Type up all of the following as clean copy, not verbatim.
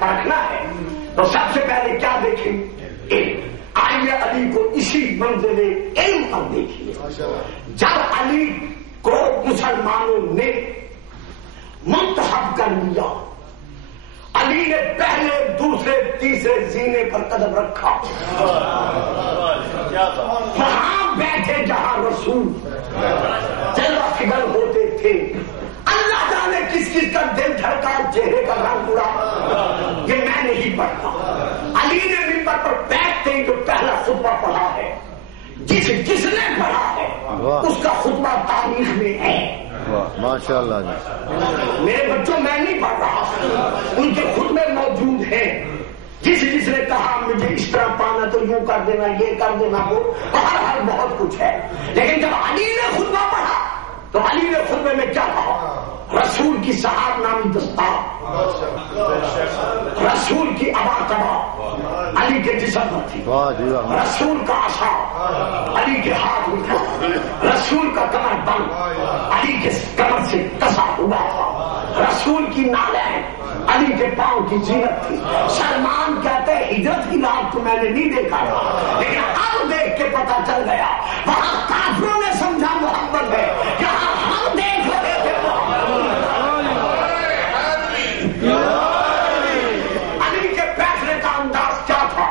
پرکھنا ہے تو سب سے پہلے کیا دیکھیں؟ علم. آئیے علی کو اسی منزل علم پر دیکھیے. جب علی کو مسلمانوں نے منتخب کر لیا، علی نے پہلے دوسرے تیسرے زینے پر قدم رکھا. وہاں بیٹھے جہاں رسول جلوہ فکر ہوتے تھے، اللہ جانے کس کس کا دل دھڑکا، چہرے کا رنگ اڑا، یہ میں نہیں پڑھتا. علی نے ممبر پر بیٹھتے ہی جو پہلا خطبہ پڑھا ہے، جس نے پڑھا ہے اس کا خطبہ تاریخ میں ہے. ماشاء اللہ جی. میرے بچوں میں نہیں پڑھ رہا، ان کے خطبے موجود ہیں. جس نے کہا مجھے اس طرح پانا تو یوں کر دینا، یہ کر دینا، وہ ہر بہت کچھ ہے. لیکن جب علی نے خطبہ پڑھا تو علی نے خطبے میں کیا کہا؟ رسول کی صحاب نامی دستار، رسول کی ابا علی کے جسم پر تھی، رسول کا عصا علی کے ہاتھ میں تھا، رسول کا کمر بند علی کے کمر سے کسا ہوا تھا، رسول کی نالین علی کے پاؤں کی زینت تھی. سلمان کہتے ہیں ہجرت کی رات تو میں نے نہیں دیکھا تھا، لیکن اب دیکھ کے پتا چل گیا وہاں کافروں نے سمجھا محبت ہے، یہاں ہم دیکھ رہے تھے علی کے بیٹھنے کا انداز کیا تھا.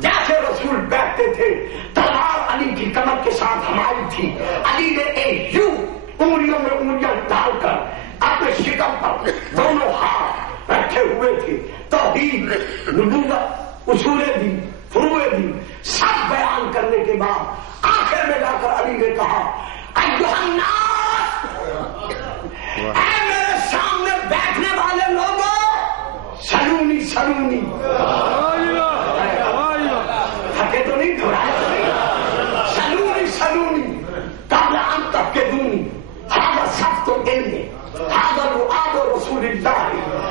جیسے رسول بیٹھتے تھے تلوار علی کی کمر کے ساتھ ہماری تھی، علی نے ایک یوں انگلیوں میں انگلیاں ڈال کر اپنے شکم پر دونوں ہاتھ رکھے ہوئے تھے. توحید، نبوت، اصول دین، فروع دین سب بیان کرنے کے بعد آخر میں جا کر علی نے کہا ایھا الناس، اے میرے سامنے بیٹھنے والے لوگوں، سلونی سلونی. تھکے تو نہیں دہرائے؟ سلونی سلونی قبل ان تفقدونی، ھذا صفت علم، ھذا لعاب رسول اللہ،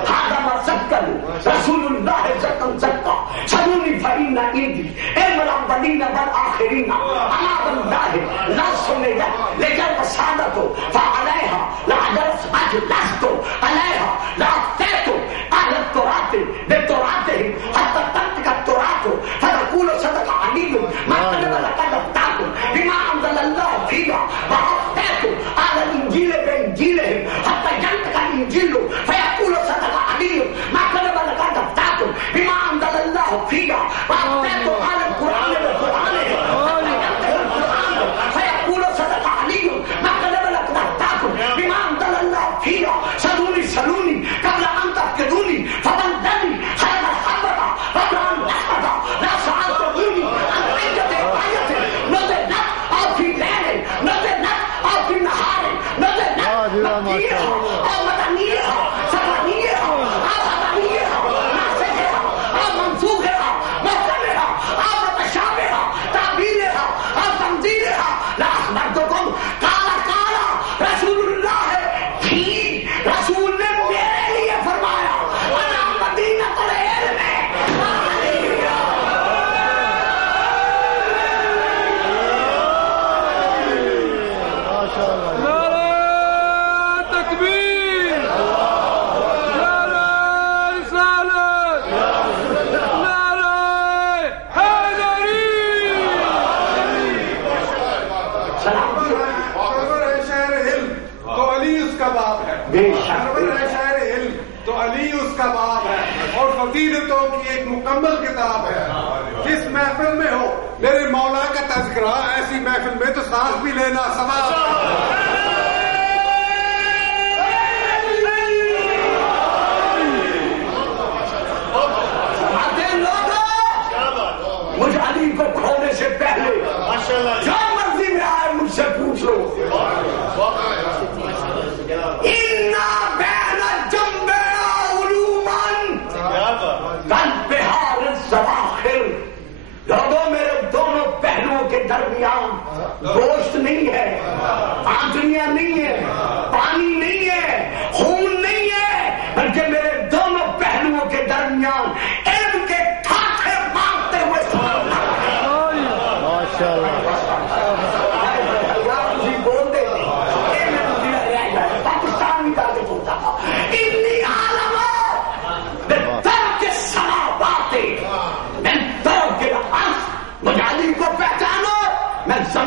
ھذا ما سکن رسول اللہ زکن زکا. سلونی فإن عندي علم الاولین والآخرین، انا باللہ لا سمع لجل سعادت فعلیہا اجلست علیہا لافتیت اہل التراث بتراثہم حتی تنطق التراث فیقول صدق علی ما كتب لقد افتاکم بما انزل اللہ فیہا وافتیت اہل الانجیل بانجیلہم حتی ينطق الانجیل فیقول صدق علی ما كتب لقد افتاکم بما انزل اللہ فیہا وافتیت اہل القرآن بقرآنہم حتی ينطق القرآن فیقول صدق علی ما كتب لقد افتاکم بما انزل اللہ فیہا. سلونی سلونی قبل ان تفقدونی فمن الذی خلق الحبۃ قبل ان تحبط لا سألتمونی عن أية آیة نزلت أو في لیل نزلت أو في نہار نزلت مکیہ أو مدنیہ سمانیہ أو حدانیہ ناسخہ أو منسوخہ محکمہ أو متشابہہ تعبیرہ أو تنزیلہ لأخبرتکم قال رسول اللہ تھی. رسول نے میرے لیے فرمایا انا مدینہ العلم. تکبیر، نعرہ رسالت، نعرہ حیدری. شہر علم تو علی اس کا باپ ہے، شہر علم تو علی اس کا باپ ہے، اور فضیلتوں کی ایک مکمل کتاب ہے. جس محفل میں ہو میرے مولا کا تذکرہ، ایسی محفل میں تو سانس بھی لینا ثواب ہے. مجھ علی کو کھونے سے پہلے جو مرضی میں آئے مجھ سے پوچھ لو. اِنَّا بَيْنَ جَنبَيْنَا عُلُومًا كَالْبِحَارِ الزَّوَاخِرِ. لوگوں میرے دونوں پہلوؤں کے درمیان گوشت نہیں ہے، آنکھیاں نہیں ہے، پانی نہیں ہے، خون نہیں ہے، بلکہ میرے دونوں پہلوؤں کے درمیان علم کے ٹھاٹھے مارتے ہوئے بولتے پاکستان میں جا کے بولتا تھا اتنی عالم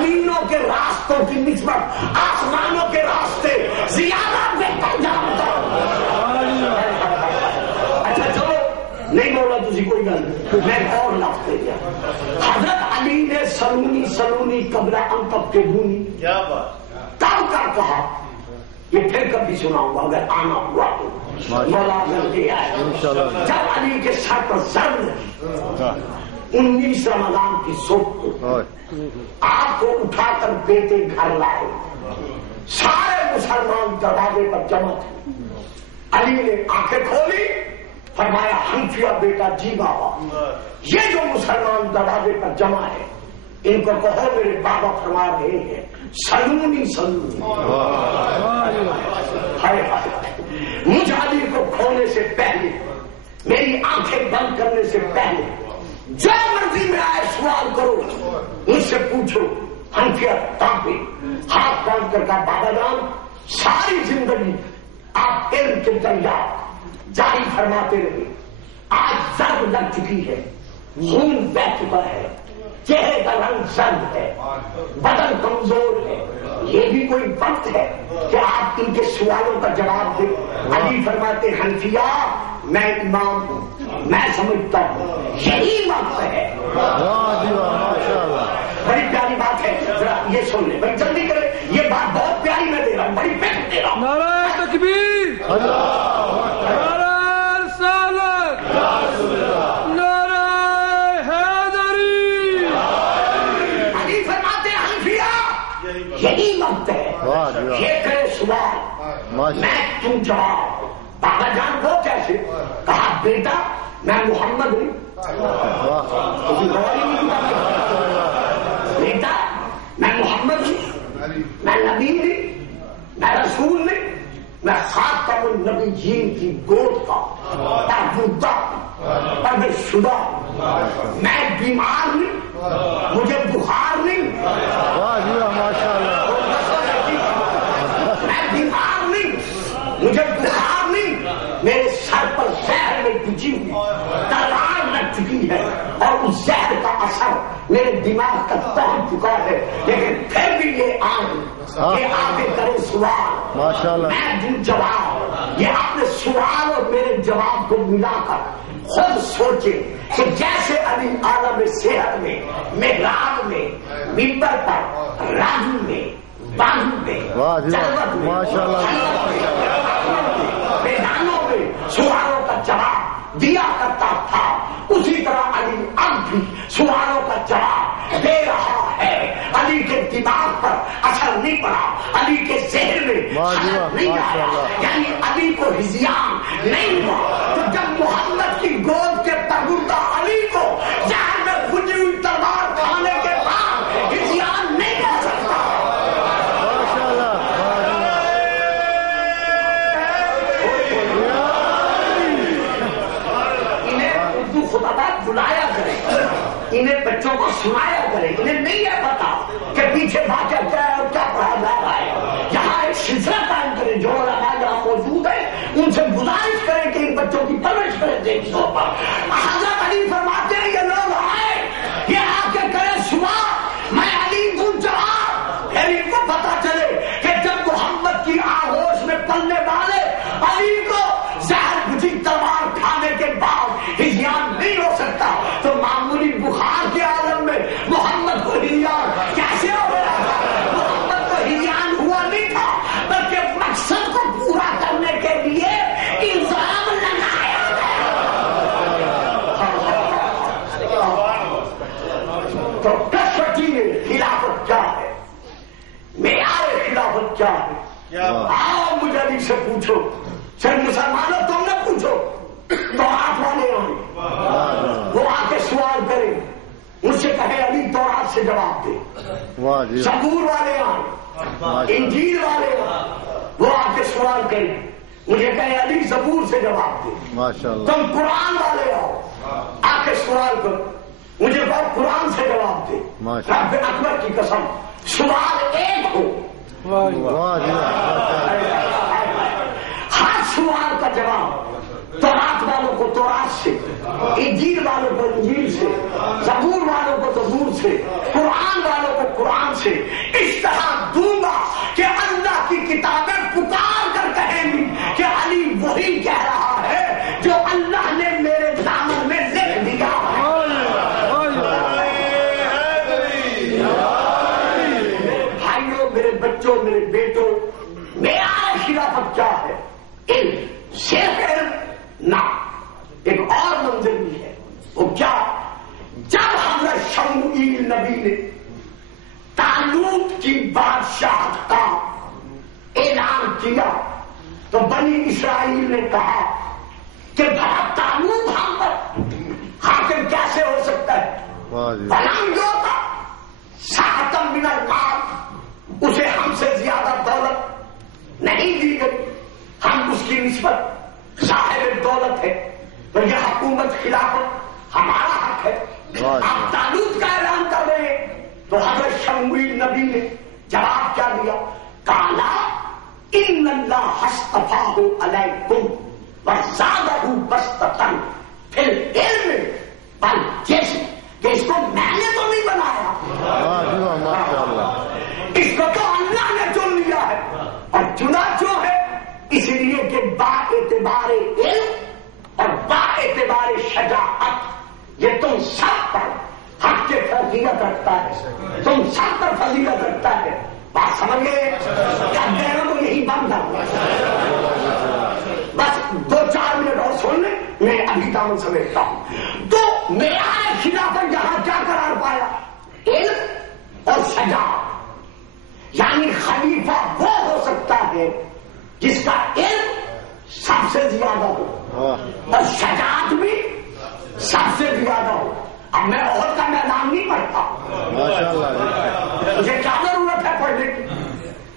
زمینوں کے راستوں کی نسبت آسمانوں کے راستے زیادہ بہتر جانتا ہوں. اچھا چلو نہیں بولا تجھے کوئی گل میں اور لفظ دے دیا. حضرت علی نے سلونی سلونی قبل ان تفقدونی تب کا کہا. یہ پھر کبھی سناؤں گا اگر آنا ہوا تو. مولا دیا جب علی کے سر پر ضرب لگی 19 رمضان کی صبح آپ کو اٹھا کر بیٹے گھر لائے. سارے مسلمان دروازے پر جمع تھے. علی نے آنکھیں کھولی فرمایا حنفیہ بیٹا جی بابا یہ جو مسلمان دروازے پر جمع ہے ان کو کہو میرے بابا فرما رہے ہیں سلونی سلونی. مجھ علی کو کھونے سے پہلے میری آنکھیں بند کرنے سے پہلے جو مرضی میں آئے سوال کرو مجھ سے پوچھو. حنفیہ تانپے ہاتھ باندھ کر کہا بابا جان ساری زندگی آپ علم کے دریا جاری فرماتے رہے. آج ضرب لگ چکی ہے خون بہ چکا ہے چہرے کا رنگ سرد ہے بدن کمزور ہے. یہ بھی کوئی وقت ہے کہ آپ ان کے سوالوں کا جواب دیں. علی فرماتے حنفیہ میں امام ہوں میں سمجھتا ہوں یہی وقت ہے. بڑی پیاری بات ہے ذرا یہ سن لیں بھائی جلدی کریں. یہ بات بہت پیاری میں دے رہا ہوں بڑی فکر دے رہا ہوں. نعرہ تکبیر نعرہ رسالت نعرہ حیدری. علی فرماتے حنفیہ یہی وقت ہے یہ کرے سوال میں تم جواب. بابا جان وہ کیسے کہا بیٹا میں محمد ہوں. بیٹا میں محمد ہوں میں نبی نہیں میں رسول نہیں میں خاتم النبیین کی گود کا پردہ پرورش شدہ. میں بیمار نہیں مجھے بخار نہیں میں بیمار نہیں مجھے بخار نہیں. میرے سر پر زہر میں بجھی ہوئی تلوار لگ چکی ہے اور اس زہر کا اثر میرے دماغ تک پہنچ چکا ہے. لیکن پھر بھی یہ آئے یہ آگے کرے سوال میں دوں جواب. یہ اپنے سوال اور میرے جواب کو ملا کر خود سوچے کہ جیسے علی عالم صحت میں محراب میں منبر پر راجو میں باغو میں جلوت میں میدانوں میں سوالوں کا جواب دیا کرتا تھا اسی طرح علی اب بھی سوالوں کا جواب دے رہا ہے. علی کے دماغ پر اثر نہیں پڑا علی کے ذہن میں اثر نہیں آیا یعنی علی کو ہذیان نہیں ہوا. تو جب محمد کی گود کے پرگردہ علی کو زہر میں بجھی ہوئی تلوار کھانے کے بعد ہذیان نہیں ہو سکتا. خطبات بلایا کرے انہیں بچوں کو سنایا کرے. انہیں نہیں ہے پتا کہ پیچھے واقعہ کیا ہے اور کیا پڑھا جا رہا ہے. یہاں ایک سلسلہ قائم کرے جو علماء یہاں موجود ہے ان سے گزارش کریں کہ ان بچوں کی پرورش کریں دیکھ طور پر. حضرت علی فرماتے ہیں یہ لوگ آئے یہ آ کے کرے سوال میں علی دوں جواب. پھر ان کو پتا چلے کہ جب محمد کی آغوش میں پلنے والے علی کو زہر بجھی تلوار کھانے کے بعد ہذیان نہیں ہو سکتا تو معمولی بخار کے عالم میں محمد کو ہذیان کیسے ہو گیا تھا. محمد کو ہذیان ہوا نہیں تھا بلکہ مقصد کو پورا کرنے کے لیے الزام لگایا گیا. تو کشتی میں خلافت کیا ہے معیار خلافت کیا ہے. آؤ مجھے علی سے پوچھو صرف مسلمانوں تم نے پوچھو تو آپ والے آئے وہ آ کے سوال کرے مجھ سے کہے علی تورات سے جواب دے. زبور والے آئے انجیل والے آئے وہ آ کے سوال کرے مجھے کہے علی زبور سے جواب دے. تم قرآن والے آؤ آ کے سوال کرو مجھے بہت قرآن سے جواب دے. رب اکبر کی قسم سوال ایک ہو ہر سوال کا جواب تورات والوں کو تورات سے انجیل والوں کو انجیل سے زبور والوں کو زبور سے قرآن والوں کو قرآن سے شموئیل نبی نے طالوت کی بادشاہت کا اعلان کیا تو بنی اسرائیل نے کہا کہ بھلا طالوت ہم پر حاکم کیسے ہو سکتا ہے؟ فلاں جو تھا ساعتم من المال، اسے ہم سے زیادہ دولت نہیں دی گئی، ہم اس کی نسبت صاحب دولت ہے، تو یہ حکومت خلافت ہمارا حق ہے۔ آپ طالوت کا اعلان کر رہے ہیں تو حضرت شموئیل نبی نے جواب کیا دیا؟ کالا ان اللہ اصطفاہ علیکم وزادہ بسطۃ فی العلم والجسم، کہ اس کو میں نے تو نہیں بنایا، اس کو تو اللہ نے چن لیا ہے، اور چنا جو ہے اس لیے کہ با اعتبار علم اور با اعتبار شجاعت یہ تم سب پر حق کے فضیلت رکھتا ہے، تم سب پر فضیلت رکھتا ہے۔ بات سمجھ گئے؟ کیا کہہ رہا ہوں؟ یہی بند ہے، بس 2-4 منٹ اور سن لیں، میں ابھی دامن سمیٹتا ہوں۔ تو معیار خلافت جہاں کیا قرار پایا؟ علم اور شجاعت، یعنی خلیفہ وہ ہو سکتا ہے جس کا علم سب سے زیادہ ہو اور شجاعت بھی سب سے زیادہ ہو۔ اب میں عہد کا میدان نہیں پڑھتا، مجھے کیا ضرورت ہے پڑھنے کی؟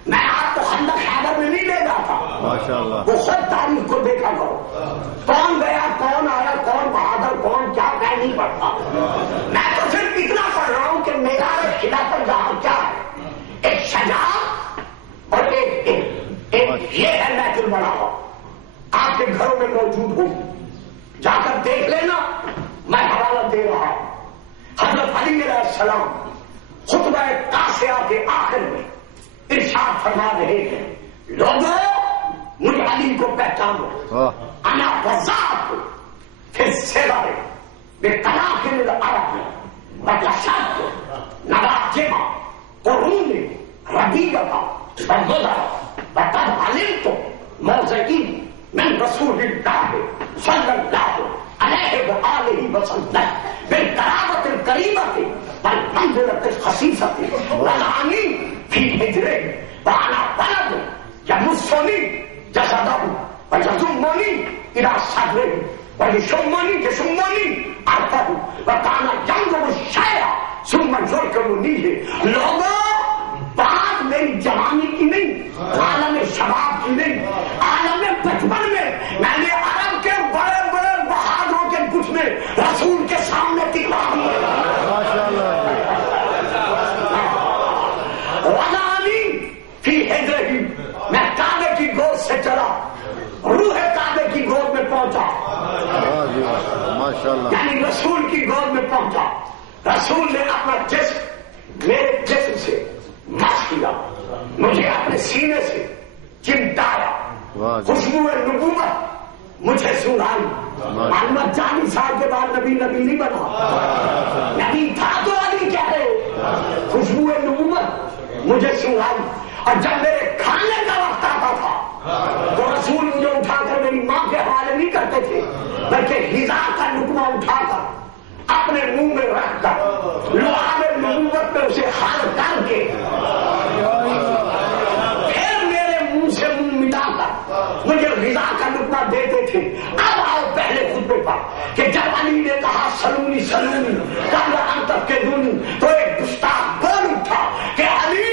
میں آپ کو خندق خیبر میں نہیں لے جاتا، وہ خود تاریخ کو دیکھا کرو، کون گیا کون آیا کون بہادر کون کیا، میں نہیں پڑھتا۔ میں تو صرف اتنا پڑھ رہا ہوں کہ معیار خلافت جہاں کیا ہے، ایک شجاعت اور ایک یہ ہے محفل بڑا ہو، آپ کے گھروں میں موجود ہوں، جا کر دیکھ لینا، میں حوالہ دے رہا ہوں۔ حضرت علی علیہ السلام خطبہ تاسعہ کے آخر میں ارشاد فرما رہے ہیں، لوگوں مجھ علی کو پہچانو، انا وضاحت پھر صغر بطلاق العرب وکشف نواجب قرون ربیعہ ومضر وقد علمت موضعی من رسول اللہ صلی اللہ علیہ وآلہ وسلم بالقرابۃ القریبۃ والمنزلۃ الخفیفۃ والعنی فی حجرہ وانا ولد یمسنی جسدہ ویضمنی الی صدرہ ویشمنی جسمنی عرفہ وکان ینظر الشیء ثم یرکبنیہ۔ لوگوں بات میری جوانی کی نہیں، عالم شباب کی نہیں، عالم بچپن میں میں نے عرب کے بڑے بڑے بہادروں کے گھٹنے رسول کے سامنے دکھا دیے۔ ولانی فی حجرہ، میں کعبے کی گود سے چلا، روح کعبے کی گود میں پہنچا، یعنی رسول کی گود میں پہنچا۔ رسول نے اپنا جسم میرے جسم سے مس کیا، مجھے اپنے سینے سے چمٹایا، خوشبو نبوت مجھے سنائی۔ محمد 40 سال کے بعد نبی نہیں بنا، نبی تھا تو علی کہہ رہے، خوشبو نبوت مجھے سنائی۔ اور جب میرے کھانے کا وقت آتا تھا تو رسول مجھے اٹھا کر میری ماں کے حوالے نہیں کرتے تھے، بلکہ غذا کا لقمہ اٹھا کر اپنے منہ میں رکھ کر لعاب نبوت میں اسے حل کر کے پھر میرے منہ سے منہ ملا کر مجھے غذا کا لقمہ دیتے تھے۔ اب آؤ پہلے خطبے پر کہ جب علی نے کہا سلونی سلونی قبل ان تفقدونی، تو ایک گستاخ بول اٹھا کہ علی،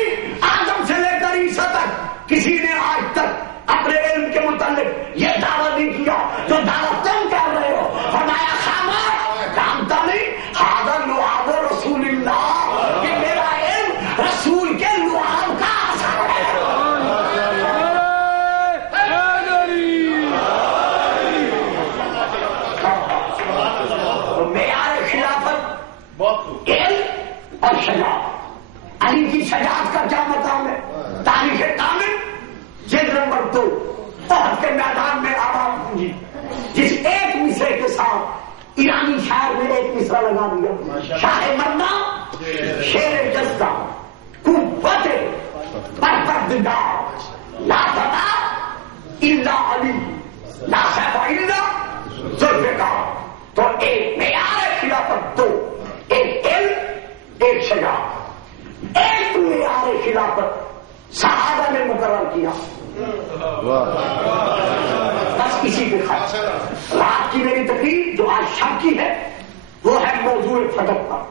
آدم سے لے کر عیسیٰ تک کسی نے آج تک اپنے علم کے متعلق یہ دعویٰ نہیں کیا جو دعویٰ تم کر رہے ہو۔ فرمایا خاموش، جانتا نہیں ہذا لعاب رسول اللہ، کہ میرا علم رسول کے لعاب کا اثر ہے۔ تو معیار خلافت علم اور شجاعت۔ علی کی شجاعت کا کیا مقام ہے؟ تاریخ کامل جلد نمبر 2 احد کے میدان میں آواز گونجی، جس ایک مصرے کے ساتھ ایرانی شاعر نے ایک مصرع لگا دیا، شاہ مرنا شیر جذبہ قوت پروردگار لا تبا الا علی لا سیف الا ذوالفقار۔ تو ایک معیار خلافت 2، ایک علم شجاعت، ایک معیار خلافت صحابہ نے مقرر کیا. بس اسی کے خاص رات کی میری تقریر جو آج شام کی ہے وہ ہے موضوع فتح پر.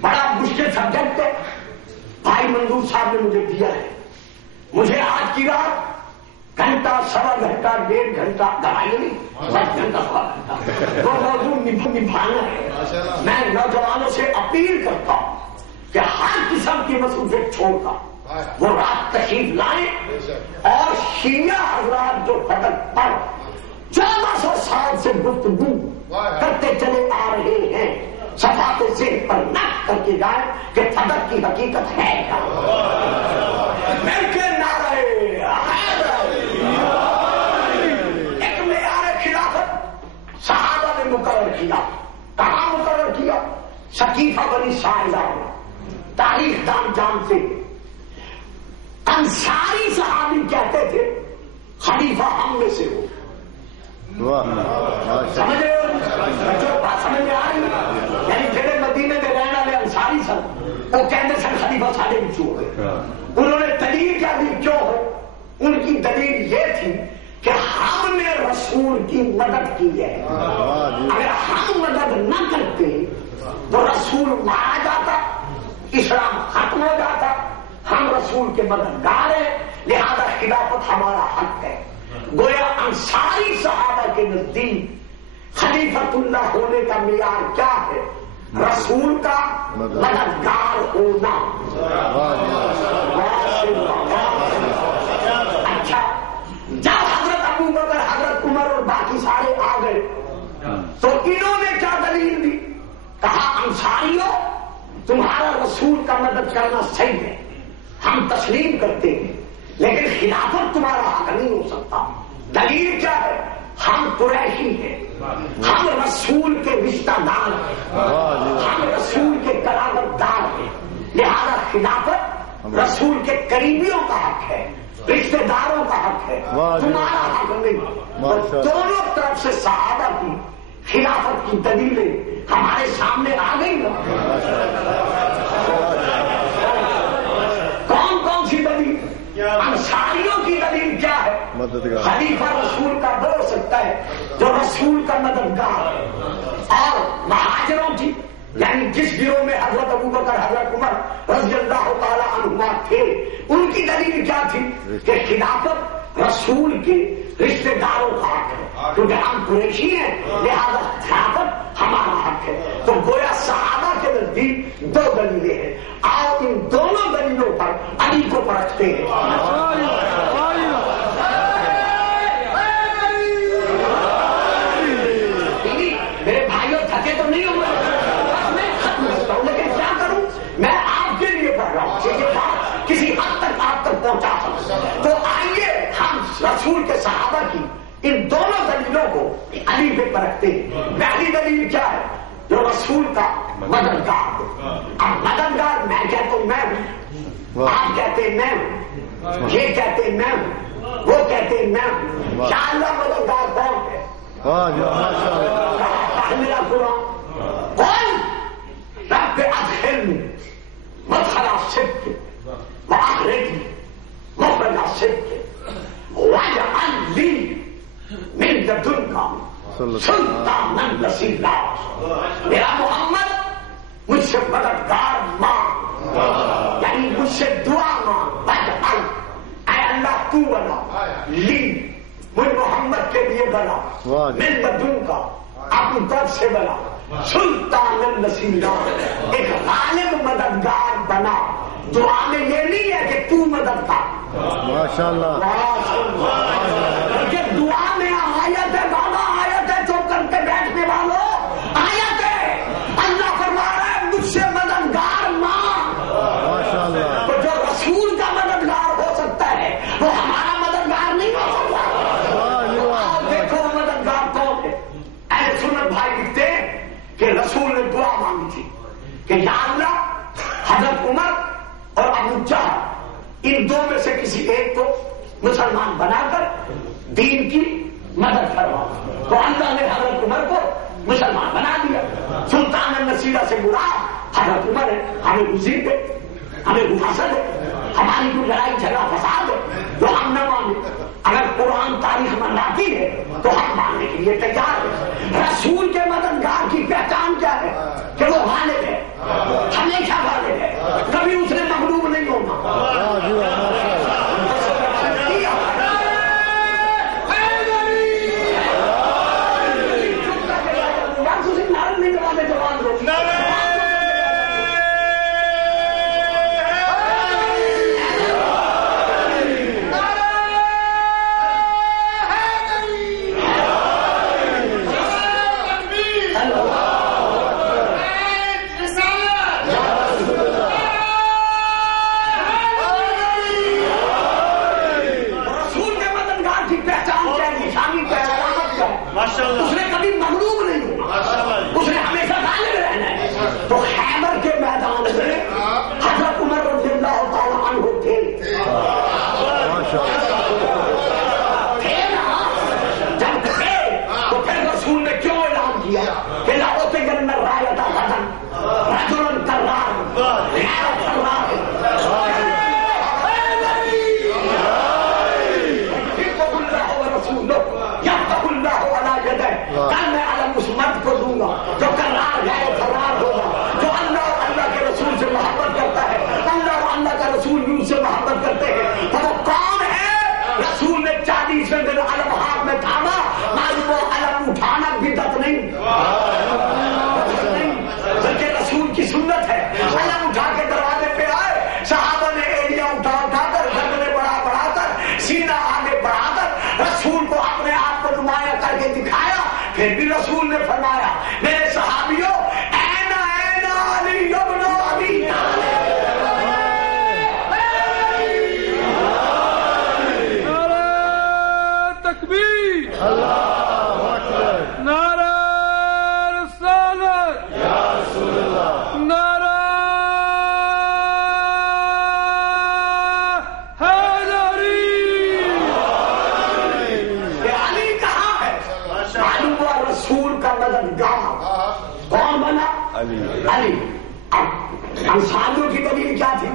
بڑا مشکل سبجیکٹ ہے، بھائی منظور صاحب نے مجھے دیا ہے. مجھے آج کی رات گھنٹہ، سوا گھنٹہ، 1.5 گھنٹہ، دوائی نہیں 10 گھنٹہ، سوا گھنٹہ وہ موضوع نبھانا ہے. میں نوجوانوں سے اپیل کرتا ہوں کہ ہر قسم کی مصروفیت چھوڑ کر وہ رات تشریف لائیں اور شیعہ حضرات جو فتح پر 1400 سال سے گفتگو کرتے چلے آ رہے ہیں صفات ذہن پر نقد کر کے جائیں کہ فتح کی حقیقت ہے کیا. مل کے نعرہ ایک معیار خلافت صحابہ نے مقرر کیا. کہاں مقرر کیا؟ سقیفہ بنی ساعدہ. تاریخ دان جانتے انصاری صحابی کہتے تھے خلیفہ ہم میں سے ہو. سمجھ رہے ہو بات سمجھ میں آ رہی؟ یعنی جڑے مدینے میں رہنے والے انصاری سن وہ کہتے سن خلیفہ سارے بچوں ہو گئے. انہوں نے دلیل کیا دی کیوں ہو؟ ان کی دلیل یہ تھی کہ ہم نے رسول کی مدد کی ہے. اگر ہم مدد نہ کرتے تو رسول مارا جاتا، اسلام ختم ہو جاتا. ہم رسول کے مددگار ہیں، لہذا خلافت ہمارا حق ہے. گویا انصاری صحابہ کے نزدیک خلیفت اللہ ہونے کا معیار کیا ہے؟ رسول کا مددگار ہونا. اچھا، جب حضرت ابو بکر، حضرت عمر اور باقی سارے آ گئے تو انہوں نے کیا دلیل دی؟ کہا انصاریوں تمہارا رسول کا مدد کرنا صحیح ہے، ہم تسلیم کرتے ہیں، لیکن خلافت تمہارا حق نہیں ہو سکتا. دلیل کیا ہے؟ ہم قریشی ہیں، ہم رسول کے رشتہ دار ہیں، ہم رسول کے قرابت دار ہیں، لہذا خلافت رسول کے قریبیوں کا حق ہے، رشتہ داروں کا حق ہے، تمہارا حق نہیں. دونوں طرف سے صحابہ کی خلافت کی دلیلیں ہمارے سامنے آ گئی. کون کون سی دلیل؟ انصاریوں کی دلیل کیا ہے؟ خلیفہ رسول کا وہ ہو سکتا ہے جو رسول کا مددگار ہے. اور مہاجروں کی یعنی جس گروہ میں حضرت ابو بکر، حضرت عمر رضی اللہ تعالی عنہما تھے، ان کی دلیل کیا تھی کہ خلافت رسول کے رشتے داروں کا حق ہے، کیونکہ ہم قریشی ہیں لہذا خلافت ہمارا حق ہے. تو گویا صحابہ کے نزدیک دو دلیلیں ہیں. آؤ ان دونوں دلیلوں پر علی کو پرکھتے ہیں. میرے بھائیوں تھکے تو نہیں ہوئے؟ میں ختم کرتا ہوں، لیکن کیا کروں؟ میں آپ کے لیے پڑھ رہا ہوں، یہ بات کسی حد تک آپ تک پہنچا سکوں. تو آئیے ہم رسول کے صحابہ کی ان دونوں دلیلوں کو علی پہ پرکھتے ہیں. پہلی دلیل کیا ہے؟ جو رسول کا مددگار. اب مددگار میں کہتا ہوں میں ہوں، آپ کہتے ہیں میں ہوں، یہ کہتے ہیں میں ہوں، وہ کہتے ہیں میں ہوں. کیا اللہ مددگار کون ہے؟ میرا قرآن کون؟ رب ادخلنی مدخل الصدق واخرجنی مخرج الصدق واجعل لی من لدنک سلطانا نصیرا. میرا محمد مجھ سے مددگار مانگ، یعنی مجھ سے دعا مانگ. واجعل، اے اللہ تو بنا، لی مجھ محمد کے لیے بنا، من لدنک اپنی طرف سے بنا، سلطان نصیرا، ایک غالب مددگار بنا. دعا میں یہ نہیں ہے کہ تو مدد کر، ماشاءاللہ کہ دعا میں آیت ہے بابا، آیت ہے چپ کر کے بیٹھنے والوں، آیت ہے. اللہ فرما رہا ہے مجھ سے مددگار مانگ. ماشاءاللہ تو جو رسول کا مددگار ہو سکتا ہے وہ ہمارا مددگار نہیں ہو سکتا. دیکھو مددگار کون ہے؟ اہل سنت بھائی لکھتے ہیں کہ رسول نے دعا مانگی تھی کہ یا اللہ حضرت عمر اور ابو جہل ان دو میں سے کسی ایک کو مسلمان بنا کر دین کی مدد کروا. تو اللہ نے حضرت عمر کو مسلمان بنا دیا. سلطان النصیرہ سے مراد حضرت عمر ہے، ہمیں مصیب ہے، ہمیں حسد ہے، ہماری کوئی لڑائی جھگڑا فساد ہے تو ہم نہ مانیں. اگر قرآن تاریخ میں لاتی ہے تو ہم ماننے کے لیے تیار ہیں. رسول کے مددگار کی پہچان کیا ہے؟ کہ وہ غالب ہے، ہمیشہ غالب ہے، کبھی اس نے مغلوب نہیں ہونا. اس نے کبھی مغلوب نہیں ہوا، اس نے ہمیشہ غالب رہنا ہے. تو خیبر کے میدان میں حضرت عمر رضی اللہ تعالیٰ عنہ تھے نا. جب تھے تو پھر رسول نے کیوں اعلان کیا کہ لأعطين الراية غدا رجلا كرار غير كرار يحبه الله ورسوله يفتح الله على يديه. کل میں علم اس مرد کو دوں گا جو کرار غیر فرار ہوگا، جو اللہ اور اللہ کے رسول سے محبت کرتا ہے، اللہ اور اللہ کا رسول بھی اس سے محبت کرتے ہیں. تو وہ کون ہے؟ رسول نے 40ویں دن علم ہاتھ میں تھاما. معلوم وہ علم اٹھانا بدعت نہیں، بلکہ رسول کی سنت ہے. علم اٹھا کے دروازے پہ آئے، صحابہ نے ایڑیاں اٹھا اٹھا کر، گردنیں بڑھا بڑھا کر، سینہ آگے بڑھا کر رسول کو اپنے آپ کو نمایاں کر کے دکھایا. پھر بھی رسول نے فرمایا میرے صحابیوں اینا اینا علی ابن ابی طالب. نعرہ تکبیر، نعرہ رسالت، نعرہ حیدری. کہ علی کہاں ہے؟ معلوم ہوا رسول کا مددگار کون بنا؟ علی. اب انصاریوں کی دلیل کیا تھی؟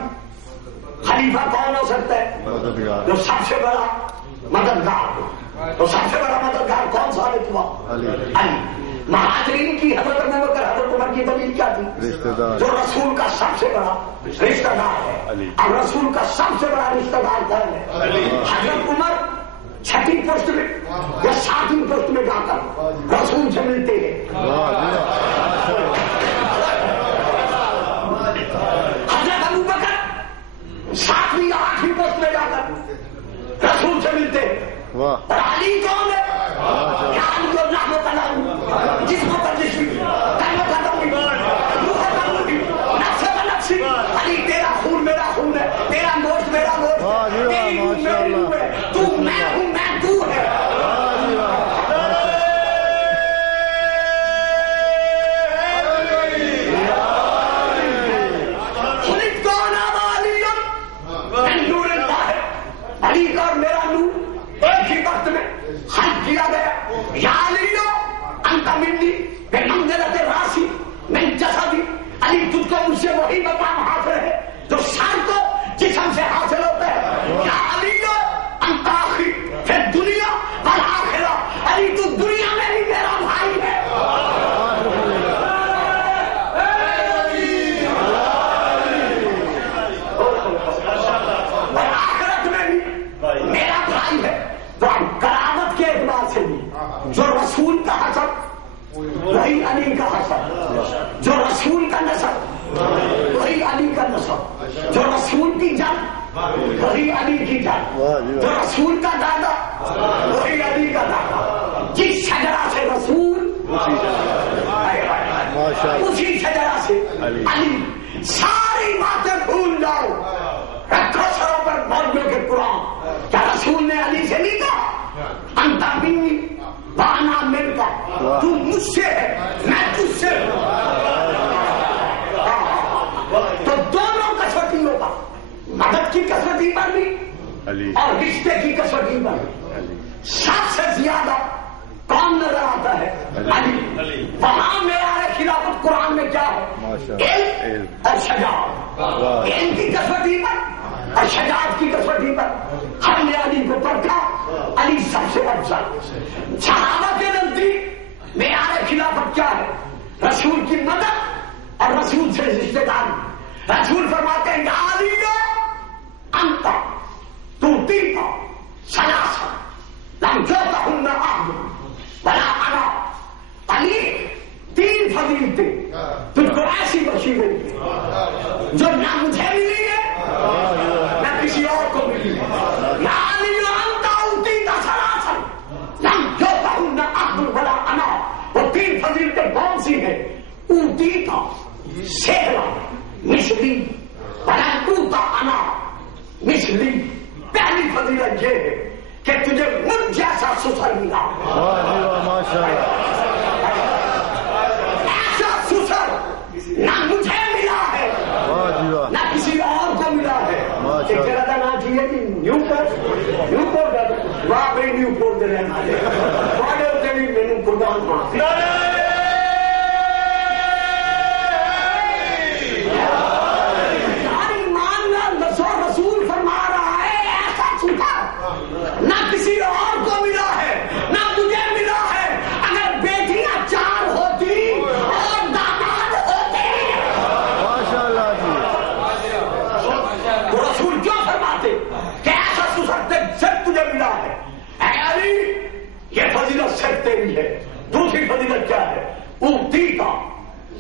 خلیفہ کون ہو سکتا ہے؟ جو سب سے بڑا مددگار ہو. تو سب سے بڑا مددگار کون ثابت ہوا؟ علی. مہاجرین کی حضرت ابوبکر حضرت عمر کی دلیل کیا تھی؟ جو رسول کا سب سے بڑا رشتہ دار ہے. اب رسول کا سب سے بڑا رشتہ دار کون ہے؟ حضرت عمر 6ٹھی پوسٹ میں یا 7ویں پوسٹ میں جا کر رسول سے ملتے ہیں. حضرت ابوبکر 7ویں یا 8ویں پوسٹ میں جا کر رسول سے ملتے ہیں. اور علی کون ہے؟ جس کو علی تیرا خون میرا خون ہے، تیرا گوشت میرا گوشت ہے، تیری روح میری روح ہے، تو میں ہوں میں تو ہے. علی کا اور میرا نور ایک ہی وقت میں خلق کیا گیا. یا علی انت منی بمنزلۃ الراسی من جسدی. علی تجھ کو مجھ سے وہی مقام حاصل ہے جو سر کو جسم سے حاصل ہوتا ہے. یا علی انت اخی فی الدنیا والآخرہ. علی تو دنیا میں بھی میرا بھائی ہے، اور آخرت میں بھی میرا بھائی ہے. تو اب کرامت کے اعتبار سے بھی جو رسول کا حسب وہی علی کا حسب، جو رسول کا نسب وہی علی کا نسب، جو رسول کی جان وہی علی کی جان، جو رسول کا دادا وہی علی کا دادا. جس شجرا سے رسول اسی شجرا سے علی. ساری باتیں بھول جاؤ، رکھو سروں پر بولنے کے قرآن. کیا رسول نے علی سے نہیں کہا انت منی وانا منکا؟ تو مجھ سے ہے میں تجھ سے ہوں. تو دونوں کسوٹیوں کا مدد کی کسوٹی پر بھی اور رشتے کی کسوٹی پر بھی سب سے زیادہ کون نظر آتا ہے؟ علی. وہاں معیار خلافت قرآن میں کیا ہے؟ علم اور شجاعت، علم کی کسوٹی پر اور شجاعت کی کسوٹی پر ہم نے علی کو پرکھا. علی سب سے افضل. صحابہ کے نزدیک معیار خلافت کیا ہے؟ رسول کی مدد اور رسول سے رشتے داری. رسول فرماتے ہیں یا علی انت تؤتینا ثلاثا لم یؤتہن احد ولا انا. علی تین فضیلتیں تجھ کو ایسی بخشی گئی ہیں جو نہ مجھے ملی ہے نہ کسی اور کو ملی ہے. یا علی انت اوتیت ثلاثا لم یؤتہن احد ولا انا. وہ تین فضیلتیں کون سی ہیں؟ اوتیت سیرا مثلی ولم اوت انا مثلی. پہلی فضیلت یہ ہے کہ تجھے مجھ جیسا سسر ملا. ایسا سسر نہ مجھے ملا ہے نہ کسی اور کو ملا ہے. ایک جگہ کا نام چاہیے کہ نیو پورٹ وہاں پہ نیو پورٹ دے رہے بڑے ہوتے بھی مینو قربان پڑھتے. رسول فرما رہا ہے ایسا سسر نہ کسی اور کو ملا ہے نہ مجھے ملا ہے. اگر بیٹیاں چار ہوتی اور داماد ہوتے تو رسول کیوں فرماتے کہ ایسا سسر صرف تجھے ملا ہے؟ اے علی یہ فضیلت صرف تیری ہے. دوسری فضیلت کیا ہے؟ اوتی کا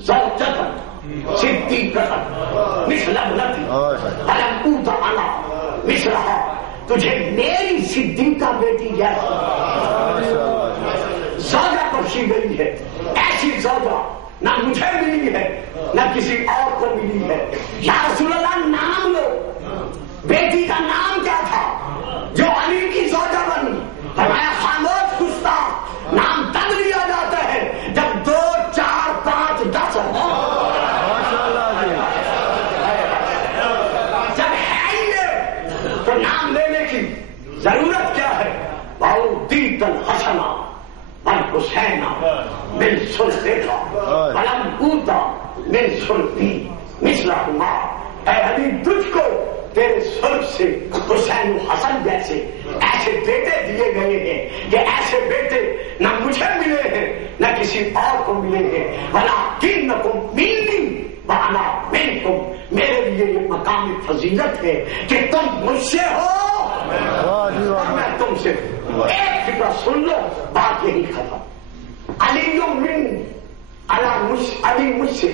زوجتن صدیقہ مثل ابنتی ولم اوت انا مثلہا. تجھے میری صدیقہ بیٹی جیسی زوجہ بخشی گئی ہے. ایسی زوجہ نہ مجھے ملی ہے نہ کسی اور کو ملی ہے. یا رسول اللہ نام لو. بیٹی کا نام کیا تھا جو علی کی زوجہ بنی؟ فرمایا خاموش گستاخ. نام تب لیا جاتا ہے جب 2 4 5 10 ہو. جب ہے یہ تو نام لینے کی ضرورت کیا ہے؟ وَأُوتِيتَ الْحَسَنَ وَالْحُسَيْنَ مِنْ صُلْبِكَ وَلَمْ أُوتَ مِنْ صُلْبِي مِثْلَهُمَا. اے علی تجھ کو تیرے صلب سے حسین و حسن جیسے ایسے بیٹے دیے گئے ہیں کہ ایسے بیٹے نہ مجھے ملے ہیں نہ کسی اور کو ملے ہیں. وَلَٰكِنَّكُمْ مِنِّي وَأَنَا مِنكُمْ. میرے لیے یہ مقام فضیلت ہے کہ تم مجھ سے ہو اور میں تم سے. ایک فکر سن لو بات یہی ختم. علی مجھ سے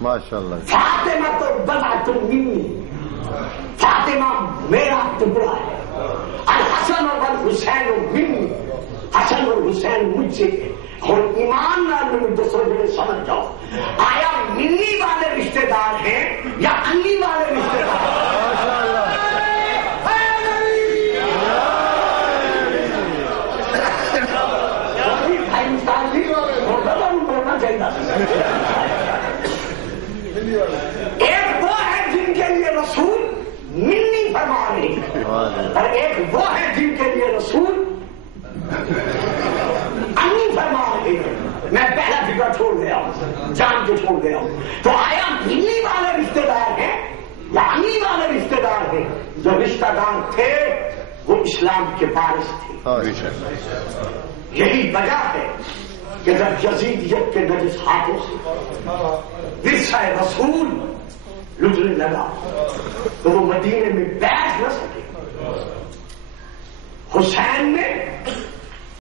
ماشاءاللہ. فاطمہ تو بضعۃ منی. فاطمہ میرا ٹکڑا ہے. الحسن والحسین منی. حسن اور حسین مجھ سے. اور ایمان نال دوسرے جگہ سمجھ جاؤ. آیا منی والے رشتے دار ہیں یا علی والے رشتے دار؟ ایک وہ ہے جن کے لیے رسول منی فرما رہے ہیں اور ایک وہ ہے جن کے لیے رسول انی فرما رہے ہیں. میں پہلا فکر چھوڑ گیا ہوں, جان کے چھوڑ گیا ہوں. تو آیا منی والے رشتے دار ہیں یا انی والے رشتے دار ہیں؟ جو رشتہ دار تھے وہ اسلام کے وارث تھے. یہی وجہ ہے کہ جب یزیدیت کے نجس ہاتھوں سے ورثہ رسول لٹنے لگا تو وہ مدینے میں بیٹھ نہ سکے. حسین نے